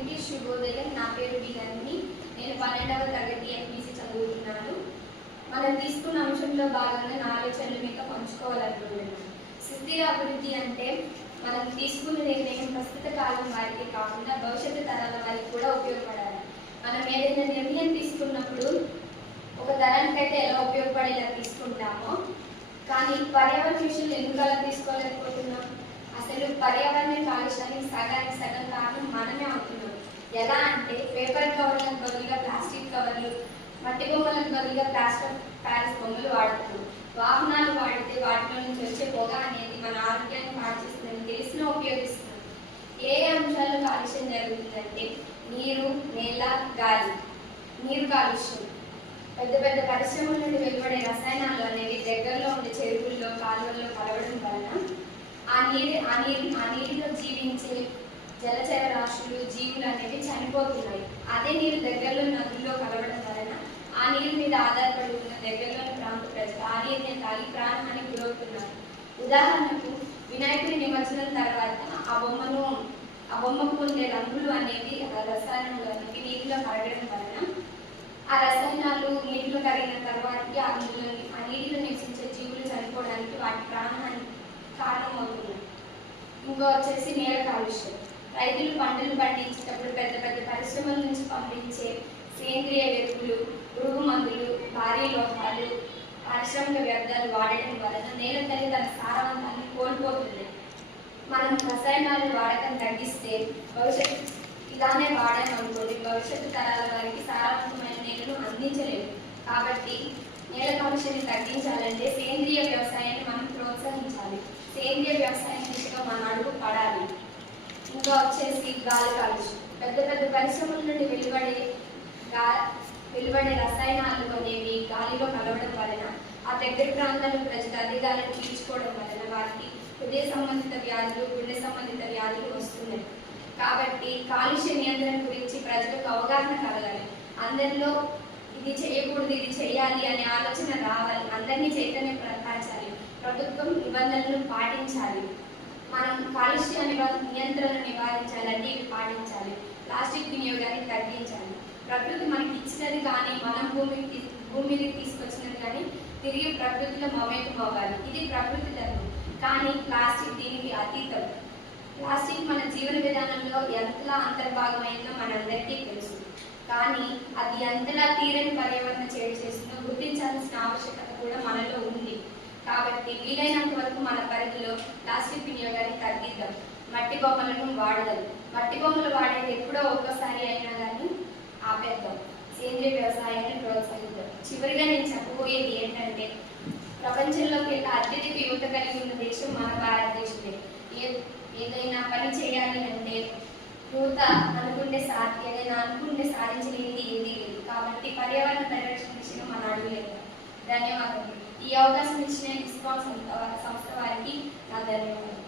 అందరికీ శుభోదయం. నా పేరు బీనన్ని. నేను 12వ తరగతి ఎంపీసీ చదువుతున్నాను. మనం తీసుకున్న అంశంలో భాగంగా నా ఆలోచనలు మీతో పంచుకోవాలనుకుంటున్నాను. సుస్థిర అభివృద్ధి అంటే మనం తీసుకున్న నిర్ణయం ప్రస్తుత కాలం వారికి కాకుండా భవిష్యత్తు తరాల వారికి కూడా ఉపయోగపడాలి. మనం ఏదైనా నిర్ణయం తీసుకున్నప్పుడు ఒక తరానికైతే ఎలా ఉపయోగపడేలా తీసుకుంటామో, కానీ పర్యావరణ విషయంలో ఎందుకు అలా తీసుకోలేకపోతున్నాం? అసలు పర్యావరణ కాలుష్యానికి సగం కారణం మనమే అవుతున్నాం. ఎలా అంటే పేపర్ కవర్లకు బదులుగా ప్లాస్టిక్ కవర్లు, మట్టి బొమ్మలకు బదులుగా ప్యారిస్ బొమ్మలు వాడుతున్నాం. వాహనాలు వాడితే వాటిలో నుంచి వచ్చే పొగ అనేది మన ఆరోగ్యాన్ని పాడు చేస్తుందని తెలిసినా ఉపయోగిస్తున్నాం. ఏ అంశాల్లో కాలుష్యం జరుగుతుందంటే నీరు, నేల, గాలి. నీరు కాలుష్యం పెద్ద పెద్ద పరిశ్రమల నుండి వెలువడే రసాయనాలు అనేవి దగ్గరలో ఉండే చెరువుల్లో, కాలువల్లో కలవడం వలన ఆ నీటిలో జీవించే జలచర రాశులు, జీవులు అనేవి చనిపోతున్నాయి. అదే నీరు దగ్గరలో నదుల్లో కలవడం వలన ఆ నీరు మీద ఆధారపడి ఉన్న దగ్గరలోని ప్రాంత ప్రజలు ఆ నీరుని తాగి ప్రాణహానికి గురవుతున్నారు. ఉదాహరణకు వినాయకుడి నిమజ్జనం తర్వాత ఆ బొమ్మకు ఉండే రంగులు అనేవి రసాయనాలు అనేవి నీటిలో కరగడం వలన ఆ రసాయనాలు నీటిలో కరిగిన తర్వాత ఆ నీటిలో నివసించే జీవులు చనిపోవడానికి వాటి ప్రాణహానికి కారణమవుతుంది. ఇంకో వచ్చేసి నేల కాలుష్యం. రైతులు పంటలు పండించేటప్పుడు పెద్ద పెద్ద పరిశ్రమల నుంచి పంపించే సేంద్రియ ఎరువులు, పురుగు మందులు, భారీ లోహాలు, పారిశ్రామిక వ్యర్థాలు వాడటం వలన నేల తల్లి తన సారవంతాన్ని కోల్పోతుంది. మనం రసాయనాలు వాడకం తగ్గిస్తే ఇలానే వాడామనుకోండి భవిష్యత్తు తరాల వారికి సారవంతమైన నేలను అందించలేము. కాబట్టి నేల కాలుష్యాన్ని తగ్గించాలంటే సేంద్రియ వ్యవసాయాన్ని మనం ప్రోత్సహించాలి. సేంద్రియ వ్యవసాయం దిశగా మన అడుగు పడాలి. ఇంకా వచ్చేసి గాలి కాలుష్యం. పెద్ద పెద్ద పరిశ్రమల నుండి వెలువడే రసాయనాలు అనేవి గాలిలో కలవడం వలన ఆ దగ్గర ప్రాంతాల ప్రజలు అదే గాలిని పీల్చుకోవడం వలన వారికి హృదయ సంబంధిత వ్యాధులు, గుండె సంబంధిత వ్యాధులు వస్తున్నాయి. కాబట్టి కాలుష్య నియంత్రణ గురించి ప్రజలకు అవగాహన కలగాలి. అందరిలో ఇది చేయకూడదు, ఇది చేయాలి అనే ఆలోచన రావాలి. అందరినీ చైతన్యపరచాలి. ప్రభుత్వం నిబంధనలు పాటించాలి. మనం కాలుష్య నియంత్రణ నివారించాలంటే ఇవి పాటించాలి. ప్లాస్టిక్ వినియోగాన్ని తగ్గించాలి. ప్రకృతి మనకి ఇచ్చినది కానీ మనం భూమికి తీసుకొచ్చినది కానీ తిరిగి ప్రకృతిలో మమేకం అవ్వాలి. ఇది ప్రకృతి ధర్మం. కానీ ప్లాస్టిక్ దీనికి అతీతం. ప్లాస్టిక్ మన జీవన విధానంలో ఎంతలా అంతర్భాగమైందో మనందరికీ తెలుసు. కానీ అది ఎంతలా తీరని పర్యావరణ చేడు చేస్తుందో గుర్తించాల్సిన ఆవశ్యకత కూడా మనలో ఉంది. కాబట్టి వీలైనంత వరకు మన పరిధిలో ప్లాస్టిక్ వినియోగాన్ని తగ్గిద్దాం. మట్టి బొమ్మలను వాడదాం. మట్టి బొమ్మలు వాడేది ఎప్పుడో ఒక్కసారి అయినా కానీ ఆపేద్దాం. సేంద్రియ వ్యవసాయాన్ని ప్రోత్సహిద్దాం. చివరిగా నేను చెప్పబోయేది ఏంటంటే ప్రపంచంలోకి అత్యధిక యువత కలిగి ఉన్న దేశం మన భారతదేశమే. ఏదైనా పని చేయాలి అంటే యువత ఏదైనా అనుకుంటే సాధించలేనిది ఏదీ లేదు. కాబట్టి పర్యావరణ పరిరక్షణ దిశగా మన అడుగులేదు. ధన్యవాదాలు. ఈ అవకాశం ఇచ్చిన ఇస్కాన్ సంస్థ వారికి నా ధన్యవాదాలు.